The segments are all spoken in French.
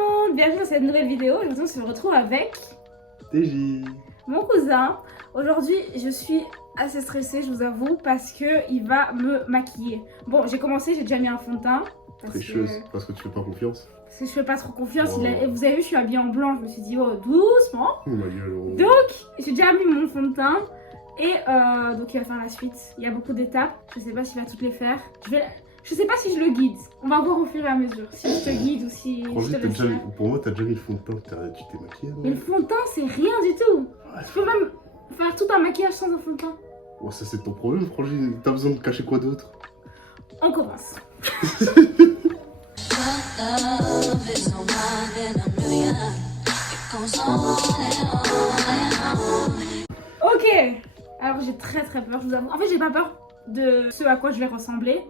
monde, bienvenue dans cette nouvelle vidéo. Aujourd'hui on se retrouve avec TJ, mon cousin. Aujourd'hui je suis assez stressée, je vous avoue, parce qu'il va me maquiller. Bon, j'ai commencé, j'ai déjà mis un fond de teint. parce que tu fais pas confiance. Parce que je fais pas trop confiance. Wow. Et vous avez vu, je suis habillée en blanc, je me suis dit oh doucement. Oh ma gueule. Oh. Donc j'ai déjà mis mon fond de teint. Et donc il va faire la suite. Il y a beaucoup d'étapes, je sais pas s'il va toutes les faire. Je sais pas si je le guide. On va voir au fur et à mesure. Si je te guide ou si je te laisse faire. Pour moi, t'as déjà mis le fond de teint. Tu t'es maquillée, non? Mais le fond de teint, c'est rien du tout. Tu peux même faire tout un maquillage sans un fond de teint. Oh, ça, c'est ton problème, franchement. T'as besoin de cacher quoi d'autre? On commence. Ok. Alors j'ai très peur, je vous avoue. En fait, j'ai pas peur de ce à quoi je vais ressembler.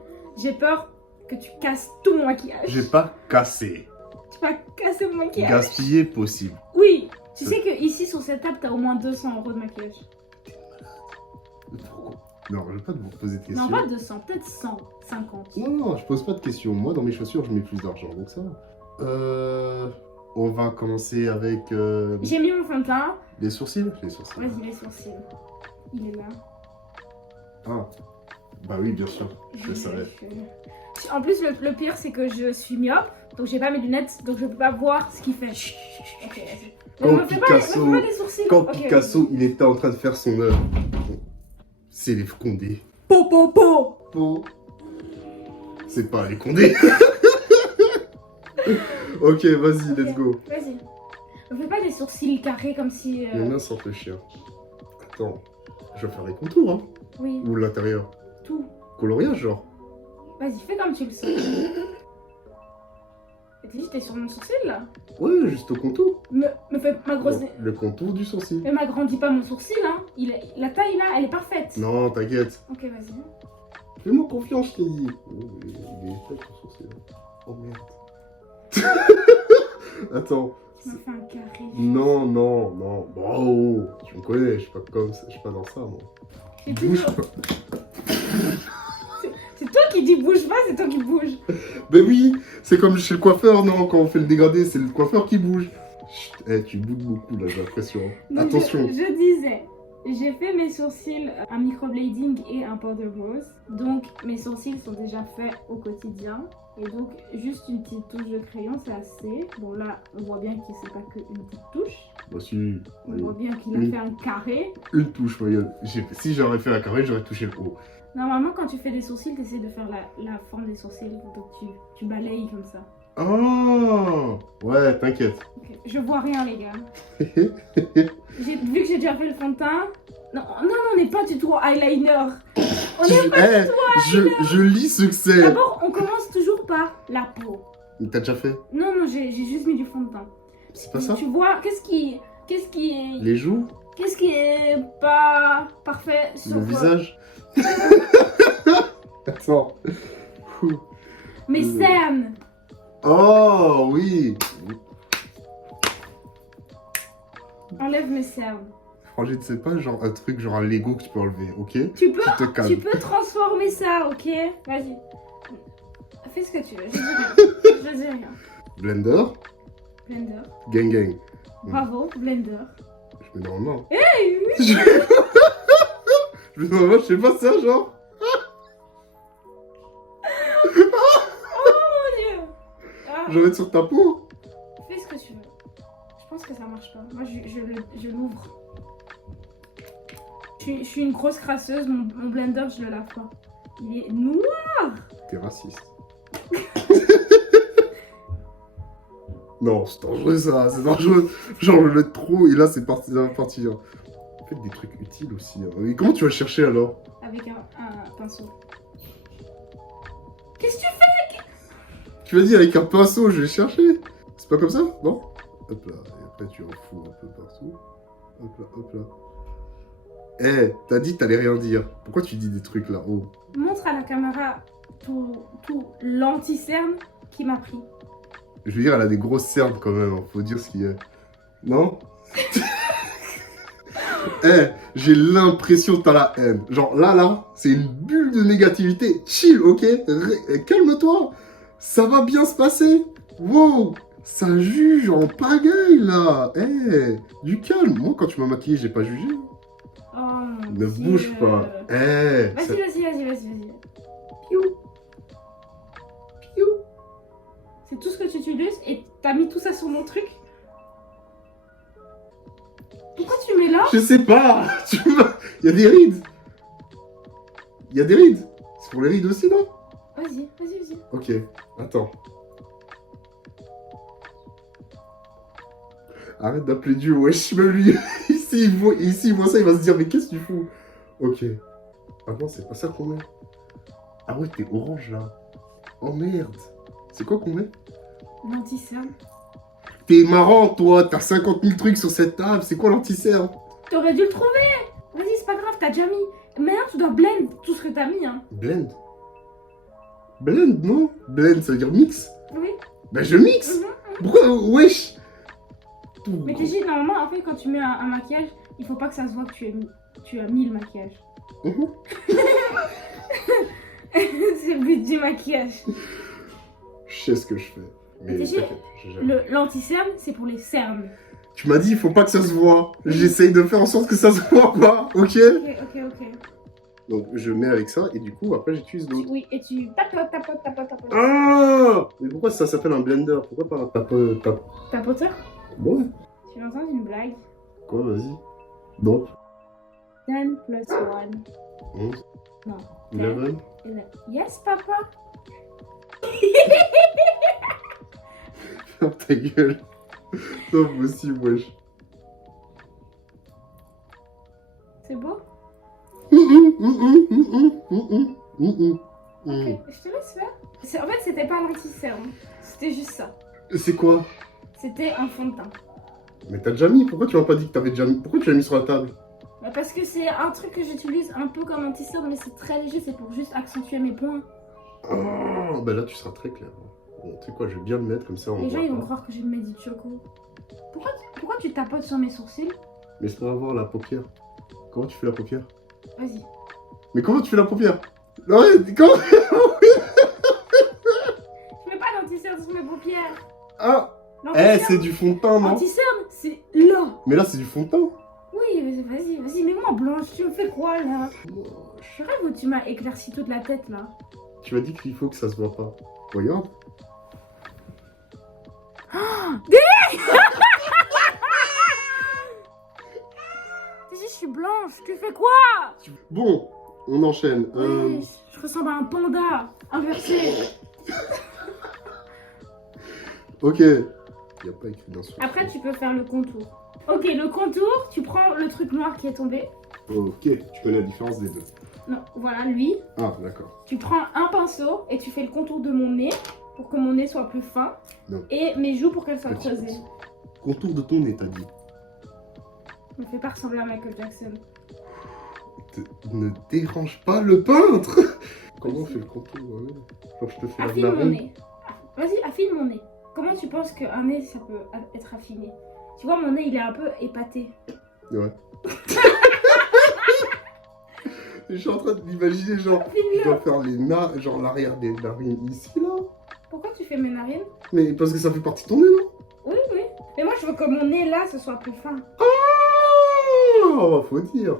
J'ai peur que tu casses tout mon maquillage. J'ai pas cassé. Tu vas casser mon maquillage. Gaspiller possible. Oui. Tu sais que ici sur cette table, t'as au moins 200 € de maquillage. Pourquoi? Non, je vais pas te poser de questions. Non, pas 200, peut-être 150. Non, je pose pas de questions. Moi, dans mes chaussures, je mets plus d'argent, donc ça va. On va commencer avec... J'ai mis mon fond de teint. les sourcils? Les sourcils. Vas-y, les sourcils. Il est là. Ah, bah oui, bien sûr. Je savais. En plus, le pire, c'est que je suis myope, donc j'ai pas mes lunettes, donc je peux pas voir ce qu'il fait. Ok, vas-y. Quand Me fais pas des sourcils. Quand Ok, Picasso, il était en train de faire son œuvre, c'est les Condé. Po, po, po. Po. C'est pas les Condé. Ok, vas-y, let's go. Vas-y. Me fais pas des sourcils carrés comme si... Les mains sortent le chien. Attends, je vais faire les contours, hein. Oui, Ou l'intérieur. tout. Coloriage, genre. Vas-y, fais comme tu le sens. T'es sur mon sourcil, là? Ouais, juste au contour. Me fais ma grosse... Non, le contour du sourcil. Mais m'agrandis pas mon sourcil, hein. La taille, là, elle est parfaite. Non, t'inquiète. Ok, vas-y. Fais-moi confiance, je t'ai dit. Oh, il est fait ton sourcil. Oh merde. Attends. Tu m'as fait un carré. Non. Bon, tu me connais, je suis pas comme ça, je suis pas dans ça, moi. Et Bouge toujours- pas. C'est toi qui dis bouge pas, c'est toi qui bouge. Ben oui, c'est comme chez le coiffeur, non? Quand on fait le dégradé, c'est le coiffeur qui bouge. Chut, tu bouges beaucoup, là, j'ai l'impression. Donc, Attention. Je disais, j'ai fait mes sourcils, un microblading et un powder rose. Donc mes sourcils sont déjà faits au quotidien. Et donc juste une petite touche de crayon, c'est assez. Bon là, on voit bien que c'est pas qu'une petite touche. Bah si, On voit bien qu'il a Oui. fait un carré. une touche, moyenne. Si j'aurais fait un carré, j'aurais touché le haut. Normalement, quand tu fais des sourcils, tu essaies de faire la forme des sourcils. Donc tu balayes comme ça. Oh ouais, t'inquiète. Ok, je vois rien, les gars. Vu que j'ai déjà fait le fond de teint. Non, on n'est pas du tout au eyeliner. On est pas du tout au je lis ce que c'est. D'abord, on commence toujours par la peau. T'as déjà fait? Non, j'ai juste mis du fond de teint. C'est pas ça? Tu vois, qu'est-ce qui est... Les joues? Qu'est-ce qui est pas parfait sur Le toi? visage? Attends. Mes cernes. Oh oui. Enlève mes cernes. Franchement, c'est pas genre un truc genre un Lego que tu peux enlever, ok? Tu te calmes. peux transformer ça, ok? Vas-y. Fais ce que tu veux, je dis rien. Je dis rien. Blender, Blender. gang. Bravo, blender. Je mets dans la main. Hey, oui. Je mets dans la main, je sais pas ça, genre. Mon Dieu. Ah, Je vais mettre sur ta peau. fais ce que tu veux. Je pense que ça marche pas. Moi, je l'ouvre. Je suis une grosse crasseuse, mon blender, je le lave pas. Il est noir. T'es raciste. Non, c'est dangereux ça, c'est dangereux. Genre, je le mets trop et là, c'est parti, ça va partir. Faites des trucs utiles aussi. Hein. Et comment tu vas chercher alors? Avec un pinceau. Qu'est-ce que tu fais? Tu vas dire avec un pinceau, je vais chercher. C'est pas comme ça? Non? Hop là, et après tu en fous un peu partout. Hop là. Eh, t'as dit que t'allais rien dire. Pourquoi tu dis des trucs là? Oh. Montre à la caméra tout l'anti-cerne qui m'a pris. Je veux dire, elle a des grosses cernes quand même, hein. Faut dire ce qu'il y a. Non? Eh, j'ai l'impression que t'as la haine. Genre là, c'est une bulle de négativité. Chill, ok? Calme-toi. Ça va bien se passer. Wow. Ça juge en pagaille, là. Eh, du calme. Moi, quand tu m'as maquillé, j'ai pas jugé. Oh mon Ne Dieu. bouge pas. Eh. Vas-y. Piou. Piou. C'est tout ce que tu utilises et t'as mis tout ça sur mon truc. Pourquoi tu mets là? Je sais pas. Il y a des rides. Il y a des rides. C'est pour les rides aussi, non? Vas-y. Ok, attends. Arrête d'appeler Dieu, wesh, même lui. Ici, il voit ça, il va se dire, mais qu'est-ce que tu fous? Ok. Ah non, c'est pas ça qu'on met. Ah ouais, t'es orange, là. Oh merde. C'est quoi qu'on met? L'anti-cerne. T'es marrant, toi. T'as 50 000 trucs sur cette table. C'est quoi l'anti-cerne? T'aurais dû le trouver. Vas-y, c'est pas grave, t'as déjà mis. Maintenant, tu dois blend tout ce que t'as mis, hein. Blend. Blend, non? Blend, ça veut dire mix. Oui. Ben, je mixe. Mhm. Pourquoi, wesh? Mais Kiji, normalement, en fait, quand tu mets un maquillage, il faut pas que ça se voit que tu as mis le maquillage. Mhm. C'est le but du maquillage. Je sais ce que je fais. Mais Kiji, t'inquiète, j'ai jamais- l'anti-cerne, c'est pour les cernes. Tu m'as dit, il faut pas que ça se voit. J'essaye de faire en sorte que ça se voit pas, ok? Ok. Donc, je mets avec ça, et du coup, après, j'utilise l'autre. Oui, et tu tapotes. Ah! Mais pourquoi ça s'appelle un blender? Pourquoi pas un Tapoteur? Ouais. Tu entends une blague? Quoi, vas-y. Donc, 10 plus 1. 11, Non. 11. Yes, papa? Ferme ta gueule. Non, possible, wesh. C'est beau? Ok, Ok, je te laisse faire. En fait, c'était pas l'anti-cerne. C'était juste ça. C'est quoi? C'était un fond de teint. Mais t'as déjà mis? Pourquoi tu m'as pas dit que t'avais déjà mis? Pourquoi tu l'as mis sur la table? Bah, parce que c'est un truc que j'utilise un peu comme anti-cerne, mais c'est très léger, c'est pour juste accentuer mes points. Oh, bah là, tu seras très clair. Bon, tu sais quoi, je vais bien le mettre comme ça. On Les gens, voit ils vont pas. croire que j'ai mis du choco. Pourquoi tu tapotes sur mes sourcils? Mais c'est pour avoir la paupière. Comment tu fais la paupière? Vas-y. Mais comment tu fais la paupière? Non, mais comment? Je mets pas l'anti-cerne sur mes paupières. Ah! Eh, L'anti-cerne, c'est du fond de teint, non? anti-cerne, c'est là. Mais là, c'est du fond de teint. Oui, vas-y, mets-moi blanche, tu me fais quoi là? Oh, Je rêve où tu m'as éclairci toute la tête là. tu m'as dit qu'il faut que ça se voit pas. Regarde. Je suis blanche, tu fais quoi? Bon, on enchaîne. Ouais, je ressemble à un panda inversé. Ok. Il a pas écrit dans son. Après, tu peux faire le contour. Ok, le contour, tu prends le truc noir qui est tombé. Ok, tu connais la différence des deux. Non, voilà, lui. Ah, d'accord. Tu prends un pinceau et tu fais le contour de mon nez pour que mon nez soit plus fin. Non. Et mes joues pour qu'elles soient Petit creusées. pinceau. Contour de ton nez, t'as dit. Me fais pas ressembler à Michael Jackson. Ne dérange pas le peintre. Comment on fait le contour? Quand je te fais la Affine mon narine. nez. Vas-y, affine mon nez. Comment tu penses qu'un nez, ça peut être affiné? Tu vois, mon nez, il est un peu épaté. Ouais. Je suis en train de m'imaginer, genre, je Affine-le. dois faire les genre l'arrière des narines ici, là. Pourquoi tu fais mes narines? Mais parce que ça fait partie de ton nez, non? Oui. Mais moi, je veux que mon nez, là, ce soit plus fin. Oh, faut dire.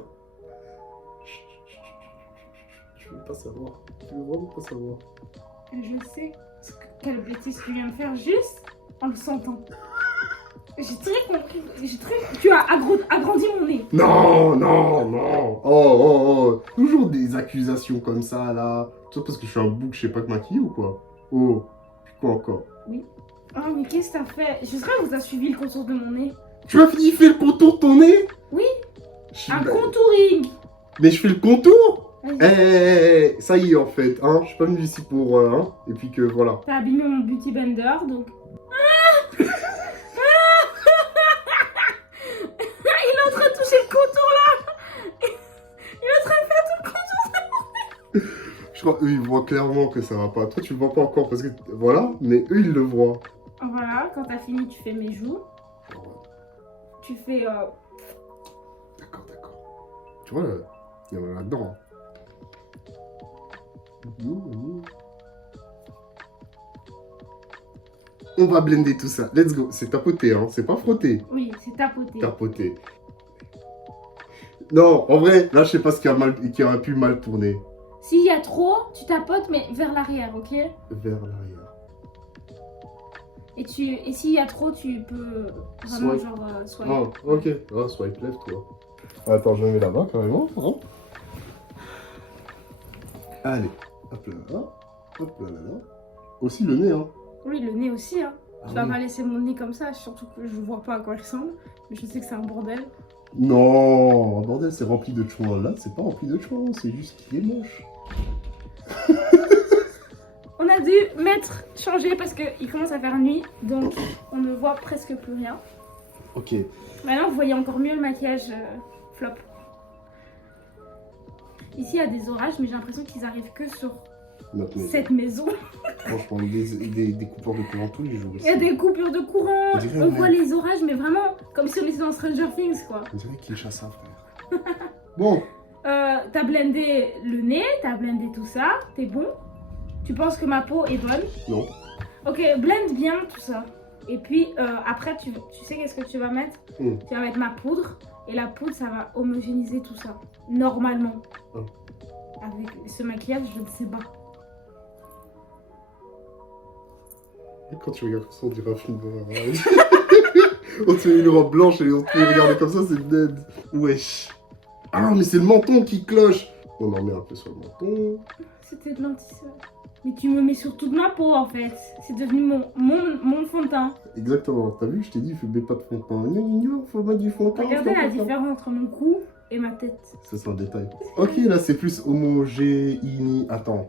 Je veux pas savoir. Je veux vraiment pas savoir. Je sais quelle bêtise tu viens de faire juste en le sentant. J'ai très compris. Tu as agrandi mon nez. Non. Oh. Toujours des accusations comme ça, là. Toi, parce que je suis un bouc, je sais pas te maquiller ou quoi? Oh. Puis quoi encore? Oh, mais qu'est-ce que t'as fait? Je serais vous a suivi le contour de mon nez. Tu m'as fini de faire le contour de ton nez? Oui. Je suis- Un contouring. Mais je fais le contour? Vas-y. Ça y est, en fait. Hein, je suis pas venu ici pour... hein, et puis que, voilà. T'as abîmé mon beauty blender, donc... Il est en train de toucher le contour, là. Il est en train de faire tout le contour. Je crois eux, ils voient clairement que ça va pas. Toi, tu le vois pas encore parce que... Voilà, mais eux, ils le voient. Voilà, quand t'as fini, tu fais mes joues. Tu fais... D'accord. Tu vois, il y en a là-dedans. On va blender tout ça. Let's go. C'est tapoter, hein. C'est pas frotter. Oui, c'est tapoter. Tapoter. Non, en vrai, là, je sais pas ce qui aurait pu mal tourner. S'il y a trop, tu tapotes, mais vers l'arrière, ok? Vers l'arrière. Et s'il y a trop, tu peux vraiment Swipe. genre swipe. Oh, ok. Oh, swipe left, toi. Attends, je me mets là-bas, carrément. Hein. Allez. Hop là, là. Hop là, là, là. Aussi le nez, hein. Oui, le nez aussi, hein. Ah Tu vas oui. pas laisser mon nez comme ça, surtout que je vois pas à quoi il ressemble. Mais je sais que c'est un bordel. Non, bordel, c'est rempli de chouins. Là, c'est pas rempli de chouins, c'est juste qu'il est moche. On a dû changer parce qu'il commence à faire nuit, donc on ne voit presque plus rien. Ok. Maintenant, vous voyez encore mieux le maquillage flop. Ici, il y a des orages, mais j'ai l'impression qu'ils arrivent que sur Notre maison. cette maison. Franchement, des coupures de courant tous les jours ici. Il y a des coupures de courant, On dirait on une voit mer. les orages, mais vraiment comme si on était dans Stranger Things, quoi. On dirait qu'il chasse un frère. Bon, T'as blendé le nez, t'as blendé tout ça, t'es bon. Tu penses que ma peau est bonne. non. Ok, blende bien tout ça. Et puis après, tu sais qu'est-ce que tu vas mettre? Mm. Tu vas mettre ma poudre. Et la poudre, ça va homogénéiser tout ça. Normalement. Mm. Avec ce maquillage, je ne sais pas. Et quand tu regardes comme ça, on dirait un film d'horreur. On te fait une robe blanche et on te fait regarder comme ça, c'est dead. Wesh. Ah, mais c'est le menton qui cloche. On en met un peu sur le menton. C'était de l'anti-cerne. Mais tu me mets sur toute ma peau en fait. C'est devenu mon fond de teint. Exactement. T'as vu, je t'ai dit, mets pas de fond de teint. Gna, gna, gna, faut mettre du fond de teint. Regardez la fond de teint. différence entre mon cou et ma tête. Ça, c'est un détail. Ok, là, c'est plus homogénéi. Attends.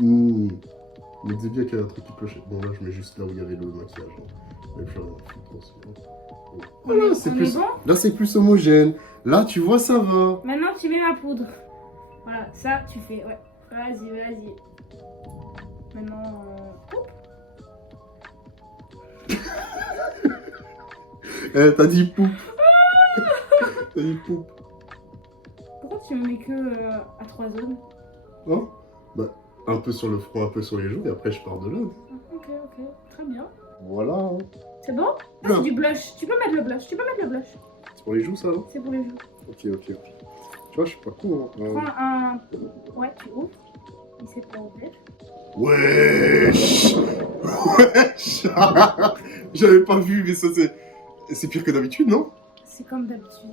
Me disais bien qu'il y a un truc qui clochait. Bon, là, je mets juste là où il y avait le maquillage. Mais plus rien à foutre aussi, hein. Bon. Voilà, c'est On plus... est bon? Là, c'est plus homogène. Là, tu vois, ça va. Maintenant, tu mets ma poudre. Voilà, ça, tu fais. Ouais. Vas-y, vas-y. Maintenant. Hop. Eh, t'as dit poupe. T'as dit poupe. Pourquoi tu me mets que à 3 zones? Hein? Bah, un peu sur le front, un peu sur les joues, et après, je pars de là. Ok, ok. Très bien. Voilà. Hein. C'est bon? Ah, Non. c'est du blush. Tu peux mettre le blush. Tu peux mettre le blush. C'est pour les joues, ça, hein? C'est pour les joues. Ok, ok, ok. Tu vois, je suis pas con, hein. Prends un. Ouais, tu ouvres. Et c'est pour ouvrir. Wesh. Wesh. J'avais pas vu, mais ça, c'est... C'est pire que d'habitude, non? C'est comme d'habitude.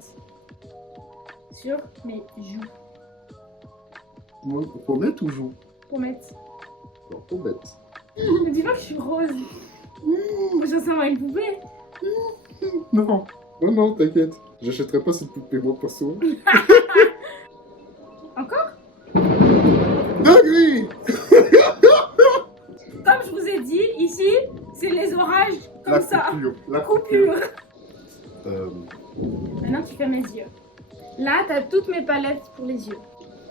Sur mes joues. Pour mettre ou joue? Pour mettre. Non, pour mettre. Ne dis pas que je suis rose. Je ressemble à une poupée. Non, non, non, t'inquiète. J'achèterai pas cette poupée, moi, perso. Encore? Dinguerie. Comme je vous ai dit, ici, c'est les orages comme La ça. coupure. La Coupure. Euh, Maintenant, tu fais mes yeux. Là, t'as toutes mes palettes pour les yeux.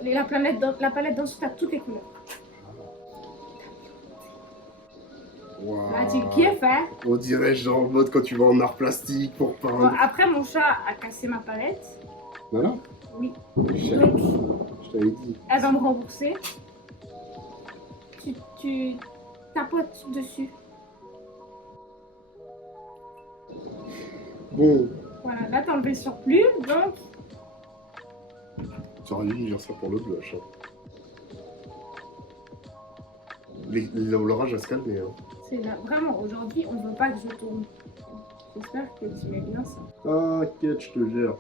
Et la palette d'en dessous, t'as toutes les couleurs. wow. Là, tu kiffes, hein? On dirait genre en mode quand tu vas en art plastique pour Bon, peindre. après, mon chat a cassé ma palette. Voilà. Oui. Je Donc, t'avais dit. elle va me rembourser. Tu tapotes dessus. Bon, Voilà, là, t'as enlevé le surplus. Donc, tu aurais dû me dire ça pour le blush. Hein. L'orage va se calmer. Hein. c'est là. Vraiment, aujourd'hui, on veut pas que je tourne. J'espère que tu mets bien ça. T'inquiète, je te gère.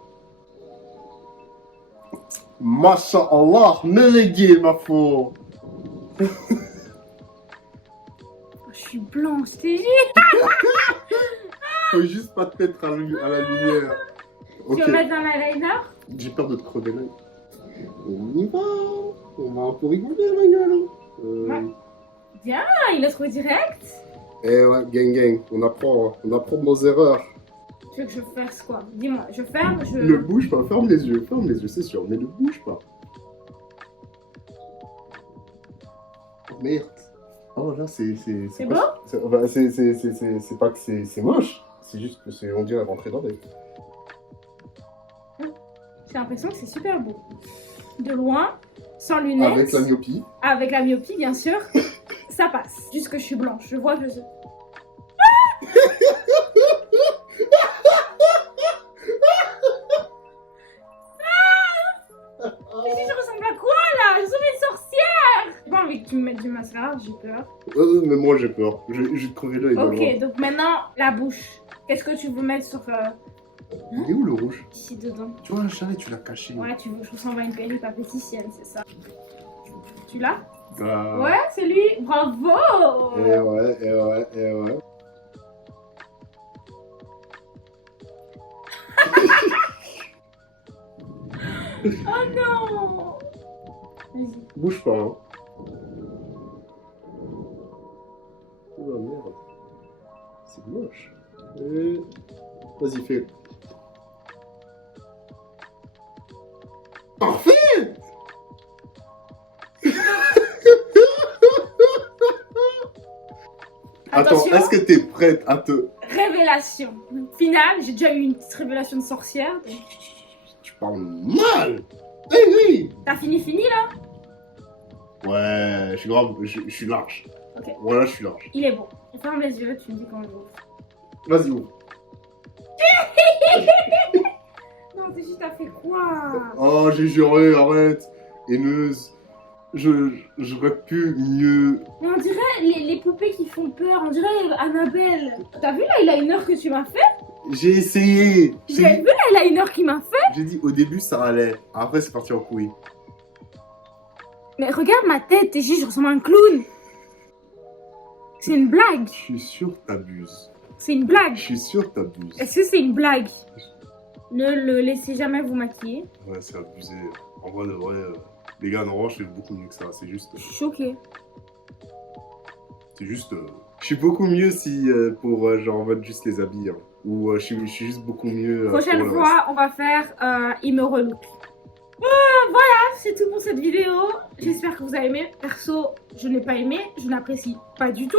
Masha'Allah, mélégué, ma faux. Je suis blanche, je t'ai dit. Faut juste pas te mettre à la lumière. Tu Ok, vas mettre un eyeliner? j'ai peur de te crever l'œil. On y va. On va un peu rigoler, ma gueule. Ouais. Bien, il a trouvé direct. Eh ouais, gang gang, on apprend de nos erreurs. Tu veux que je fasse quoi? Dis-moi, je ferme, je... Ne bouge pas, ferme les yeux, c'est sûr, mais ne bouge pas. Oh, merde. Oh là, c'est beau? C'est pas que c'est moche, c'est juste que c'est, on dirait rentrer dans les... J'ai l'impression que c'est super beau. De loin, sans lunettes. Avec la myopie. Avec la myopie, bien sûr. Ça passe. Juste que je suis blanche. Je vois que je... regarde, j'ai peur. Mais moi j'ai peur. Je vais te crever l'œil. Ok, donc maintenant, la bouche. Qu'est-ce que tu veux mettre sur... Il est où le rouge? Ici dedans. Tu vois, Charlie, tu l'as caché. Ouais, je ressemble à une péripapéticienne, c'est ça. Tu l'as? Ah. Ouais, c'est lui. Bravo. Et ouais. Oh non. Vas-y. Bouge pas, hein. Oh merde. C'est moche. Et... Vas-y, fais. Parfait. Attends, Attention. est-ce que t'es prête à te... Révélation. Finale, j'ai déjà eu une petite révélation de sorcière. Donc... Tu parles mal. Hey. T'as fini là? Ouais, je suis grave, je suis large. Ok. Voilà, je suis large. Il est bon. Ferme les yeux, tu me dis quand je ouvre. Vas-y, ouvre. Non, t'es juste, t'as fait quoi? Oh, j'ai juré, arrête. Haineuse. J'aurais pu mieux... Mais on dirait les poupées qui font peur, on dirait Annabelle. T'as vu là, il a une heure que tu m'as fait? J'ai essayé. J'ai vu là, il a une heure qu'il m'a fait. J'ai dit au début ça allait. Après c'est parti en couille. Mais regarde ma tête, t'es juste, je ressemble à un clown. C'est une blague. Je suis sûr que t'abuses. C'est une blague. Je suis sûr que t'abuses. Est-ce que c'est une blague? Ne le laissez jamais vous maquiller. Ouais, c'est abusé. En vrai, de vrai, les gars, normalement, je fais beaucoup mieux que ça. C'est juste... Je suis choquée. C'est juste... Je suis beaucoup mieux si pour genre en mode juste les habits. Hein. Ou je suis juste beaucoup mieux... Prochaine pour le fois, on va faire il me reloupe. Voilà, c'est tout pour cette vidéo. J'espère que vous avez aimé. Perso, je n'ai pas aimé. Je n'apprécie pas du tout.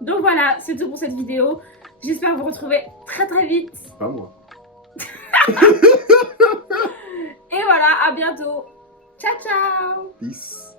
Donc voilà, c'est tout pour cette vidéo. J'espère vous retrouver très très vite. Pas moi. Et voilà, à bientôt. Ciao ciao. Peace.